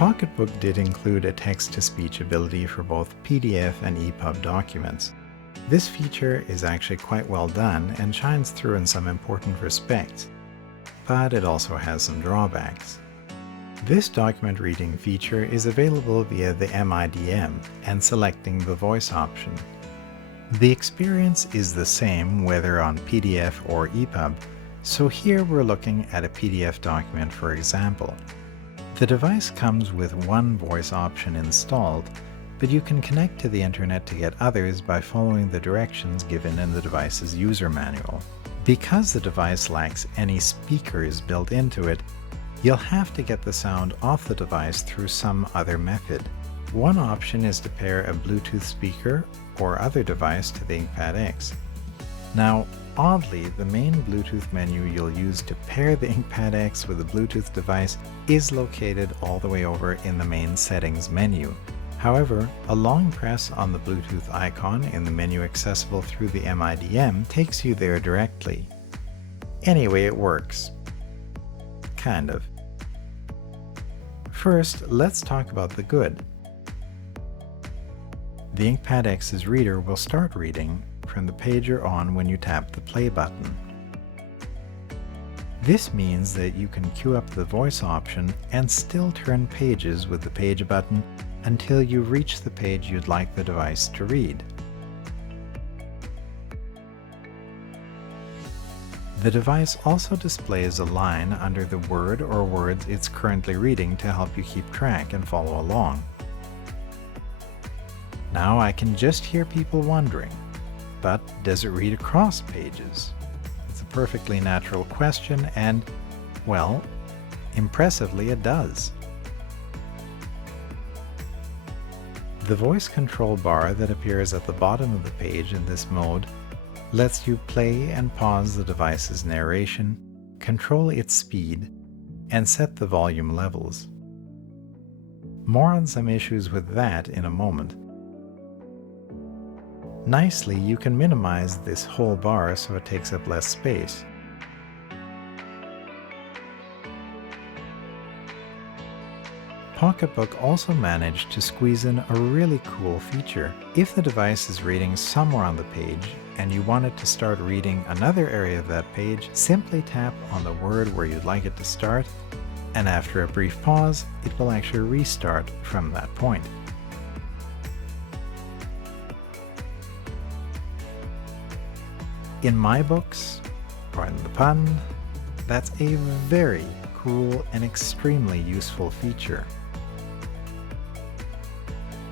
Pocketbook did include a text-to-speech ability for both PDF and EPUB documents. This feature is actually quite well done and shines through in some important respects, but it also has some drawbacks. This document reading feature is available via the MIDM and selecting the voice option. The experience is the same whether on PDF or EPUB, so here we're looking at a PDF document for example. The device comes with one voice option installed, but you can connect to the internet to get others by following the directions given in the device's user manual. Because the device lacks any speakers built into it, you'll have to get the sound off the device through some other method. One option is to pair a Bluetooth speaker or other device to the Inkpad X. Now, oddly, the main Bluetooth menu you'll use to pair the Inkpad X with a Bluetooth device is located all the way over in the main settings menu. However, a long press on the Bluetooth icon in the menu accessible through the MIDM takes you there directly. Anyway, it works. Kind of. First, let's talk about the good. The Inkpad X's reader will start reading from the page you're on when you tap the play button. This means that you can queue up the voice option and still turn pages with the page button until you reach the page you'd like the device to read. The device also displays a line under the word or words it's currently reading to help you keep track and follow along. Now I can just hear people wondering, but does it read across pages? It's a perfectly natural question and, well, impressively it does. The voice control bar that appears at the bottom of the page in this mode lets you play and pause the device's narration, control its speed, and set the volume levels. More on some issues with that in a moment. Nicely, you can minimize this whole bar so it takes up less space. Pocketbook also managed to squeeze in a really cool feature. If the device is reading somewhere on the page and you want it to start reading another area of that page, simply tap on the word where you'd like it to start, and after a brief pause, it will actually restart from that point. In my books, pardon the pun, that's a very cool and extremely useful feature.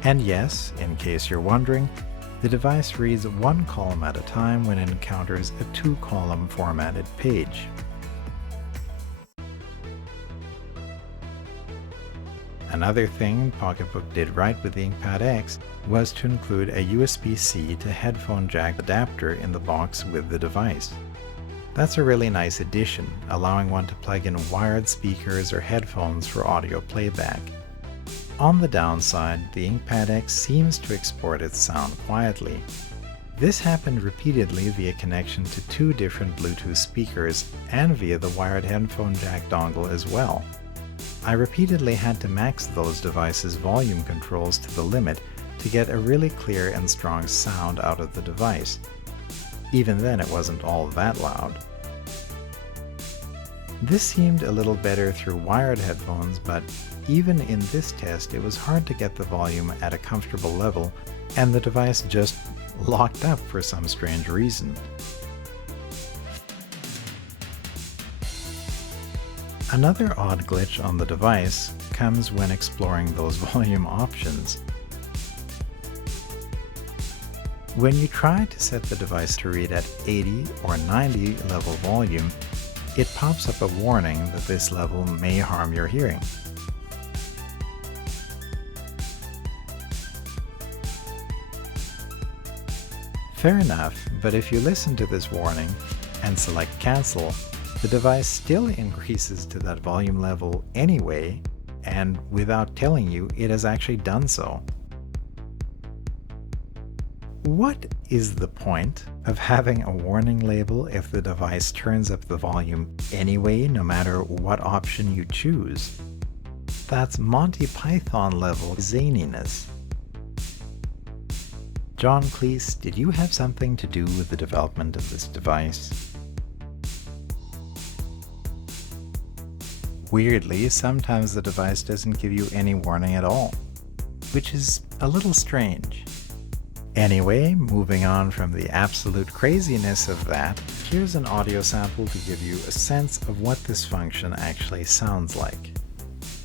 And yes, in case you're wondering, the device reads one column at a time when it encounters a two-column formatted page. Another thing Pocketbook did right with the Inkpad X was to include a USB-C to headphone jack adapter in the box with the device. That's a really nice addition, allowing one to plug in wired speakers or headphones for audio playback. On the downside, the Inkpad X seems to export its sound quietly. This happened repeatedly via connection to two different Bluetooth speakers and via the wired headphone jack dongle as well. I repeatedly had to max those devices' volume controls to the limit to get a really clear and strong sound out of the device. Even then it wasn't all that loud. This seemed a little better through wired headphones, but even in this test it was hard to get the volume at a comfortable level and the device just locked up for some strange reason. Another odd glitch on the device comes when exploring those volume options. When you try to set the device to read at 80 or 90 level volume, it pops up a warning that this level may harm your hearing. Fair enough, but if you listen to this warning and select cancel, the device still increases to that volume level anyway, and without telling you, it has actually done so. What is the point of having a warning label if the device turns up the volume anyway, no matter what option you choose? That's Monty Python level zaniness. John Cleese, did you have something to do with the development of this device? Weirdly, sometimes the device doesn't give you any warning at all, which is a little strange. Anyway, moving on from the absolute craziness of that, here's an audio sample to give you a sense of what this function actually sounds like.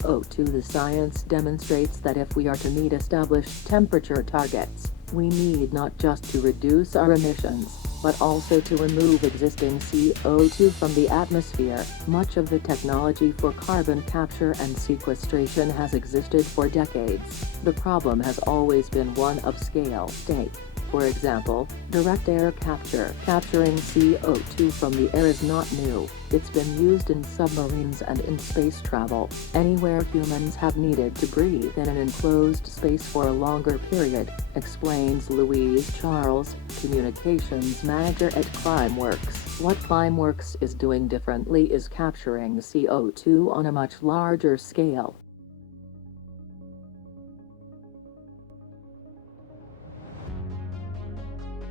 O2 The science demonstrates that if we are to meet established temperature targets, we need not just to reduce our emissions, but also to remove existing CO2 from the atmosphere. Much of the technology for carbon capture and sequestration has existed for decades. The problem has always been one of scale. Take, for example, direct air capture. Capturing CO2 from the air is not new. It's been used in submarines and in space travel, anywhere humans have needed to breathe in an enclosed space for a longer period, explains Louise Charles, communications manager at Climeworks. What Climeworks is doing differently is capturing CO2 on a much larger scale.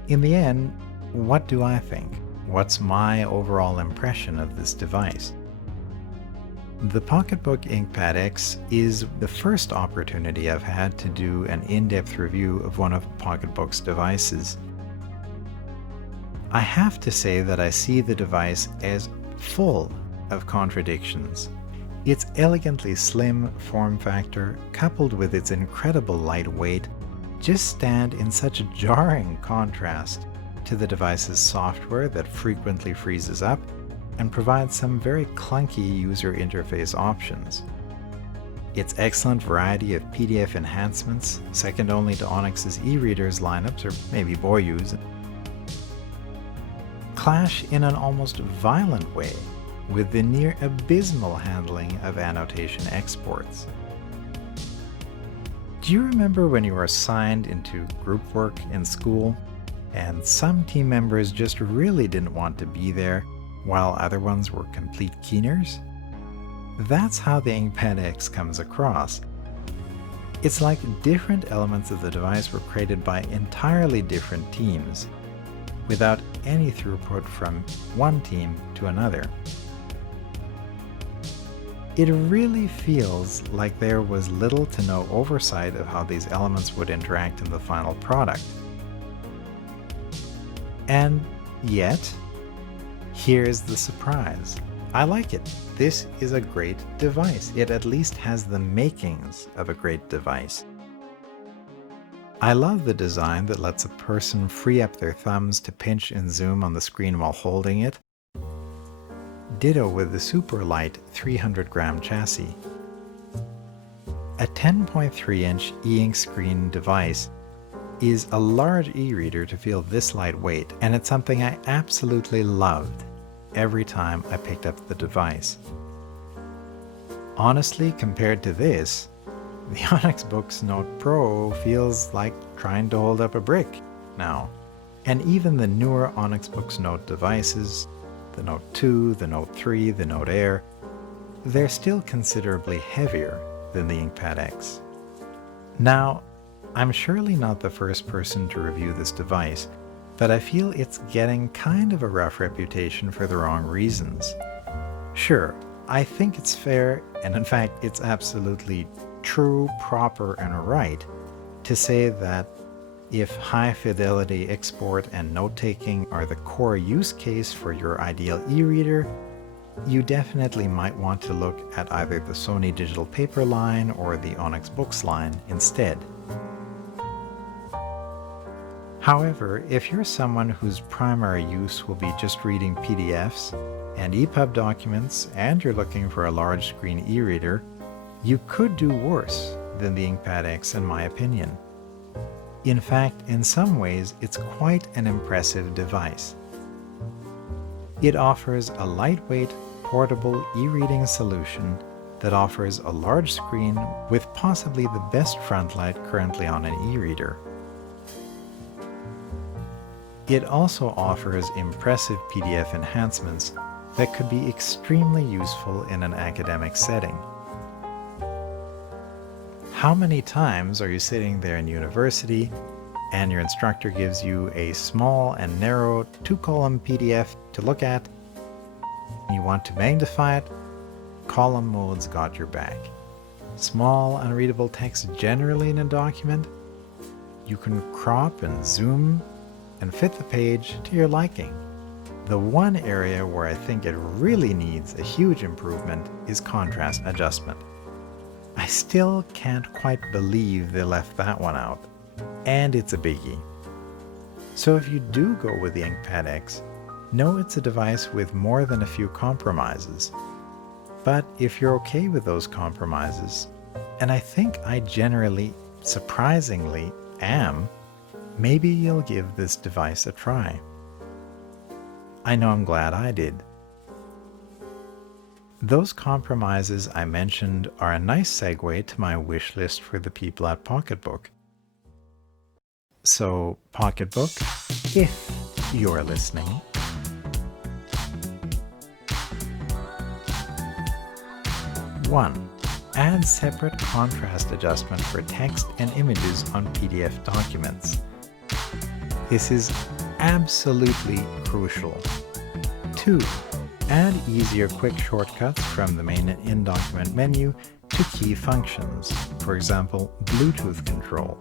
In the end, what do I think? What's my overall impression of this device? The Pocketbook Inkpad X is the first opportunity I've had to do an in-depth review of one of Pocketbook's devices. I have to say that I see the device as full of contradictions. Its elegantly slim form factor, coupled with its incredible lightweight, just stand in such a jarring contrast to the device's software that frequently freezes up and provides some very clunky user interface options. Its excellent variety of PDF enhancements, second only to Onyx's e-readers lineups, or maybe Boyu's, clash in an almost violent way with the near abysmal handling of annotation exports. Do you remember when you were assigned into group work in school and some team members just really didn't want to be there while other ones were complete keeners? That's how the Inkpad X comes across. It's like different elements of the device were created by entirely different teams, without any throughput from one team to another. It really feels like there was little to no oversight of how these elements would interact in the final product. And yet, here's the surprise. I like it. This is a great device. It at least has the makings of a great device. I love the design that lets a person free up their thumbs to pinch and zoom on the screen while holding it. Ditto with the super light 300-gram chassis. A 10.3-inch e-ink screen device is a large e-reader to feel this lightweight, and it's something I absolutely loved every time I picked up the device. Honestly, compared to this, the Onyx Books Note Pro feels like trying to hold up a brick now. And even the newer Onyx Books Note devices, the Note 2, the Note 3, the Note Air, they're still considerably heavier than the Inkpad X. Now, I'm surely not the first person to review this device, but I feel it's getting kind of a rough reputation for the wrong reasons. Sure, I think it's fair, and in fact it's absolutely true, proper, and right to say that if high-fidelity export and note-taking are the core use case for your ideal e-reader, you definitely might want to look at either the Sony Digital Paper line or the Onyx Books line instead. However, if you're someone whose primary use will be just reading PDFs and EPUB documents and you're looking for a large screen e-reader, you could do worse than the Inkpad X in my opinion. In fact, in some ways, it's quite an impressive device. It offers a lightweight, portable e-reading solution that offers a large screen with possibly the best front light currently on an e-reader. It also offers impressive PDF enhancements that could be extremely useful in an academic setting. How many times are you sitting there in university and your instructor gives you a small and narrow 2-column PDF to look at? You want to magnify it? Column mode's got your back. Small, unreadable text generally in a document? You can crop and zoom and fit the page to your liking. The one area where I think it really needs a huge improvement is contrast adjustment. I still can't quite believe they left that one out, and it's a biggie. So if you do go with the Inkpad X, know it's a device with more than a few compromises. But if you're okay with those compromises, and I think I generally, surprisingly, am, maybe you'll give this device a try. I know I'm glad I did. Those compromises I mentioned are a nice segue to my wish list for the people at Pocketbook. So, Pocketbook, if you're listening, one, add separate contrast adjustment for text and images on PDF documents. This is absolutely crucial. 2. Add easier quick shortcuts from the main in-document menu to key functions, for example, Bluetooth control.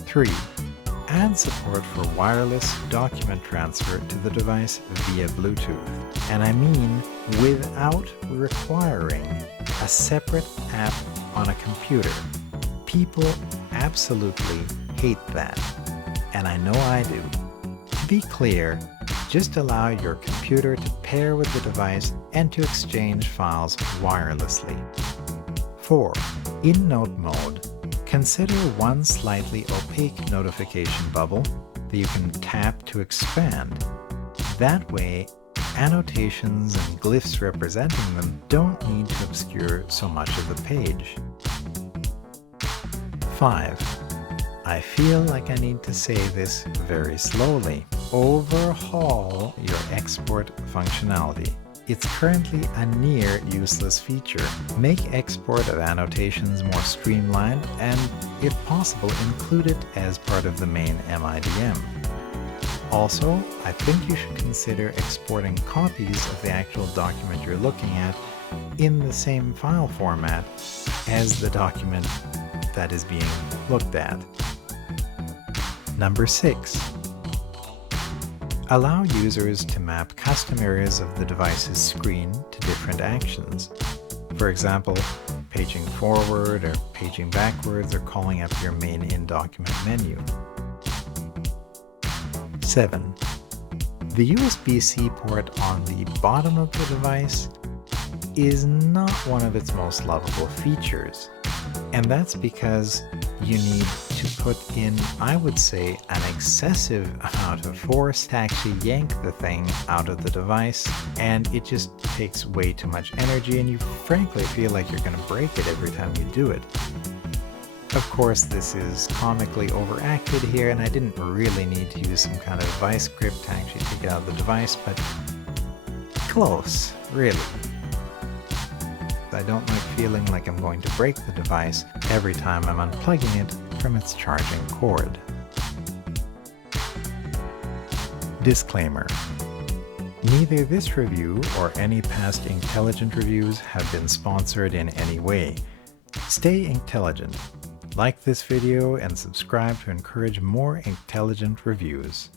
3. Add support for wireless document transfer to the device via Bluetooth, and I mean without requiring a separate app on a computer. People absolutely hate that, and I know I do. To be clear, just allow your computer to pair with the device and to exchange files wirelessly. 4. In Note mode, consider one slightly opaque notification bubble that you can tap to expand. That way, annotations and glyphs representing them don't need to obscure so much of the page. 5. I feel like I need to say this very slowly. Overhaul your export functionality. It's currently a near useless feature. Make export of annotations more streamlined and, if possible, include it as part of the main MIDM. Also, I think you should consider exporting copies of the actual document you're looking at in the same file format as the document that is being looked at. Number 6. Allow users to map custom areas of the device's screen to different actions. For example, paging forward or paging backwards or calling up your main in-document menu. 7. The USB-C port on the bottom of the device is not one of its most lovable features. And that's because you need to put in, I would say, an excessive amount of force to actually yank the thing out of the device, and it just takes way too much energy, and you frankly feel like you're going to break it every time you do it. Of course, this is comically overacted here, and I didn't really need to use some kind of vice grip to actually take it out of the device, but close, really. I don't like feeling like I'm going to break the device every time I'm unplugging it from its charging cord. Disclaimer: neither this review or any past Inktelligent reviews have been sponsored in any way. Stay Inktelligent. Like this video and subscribe to encourage more Inktelligent reviews.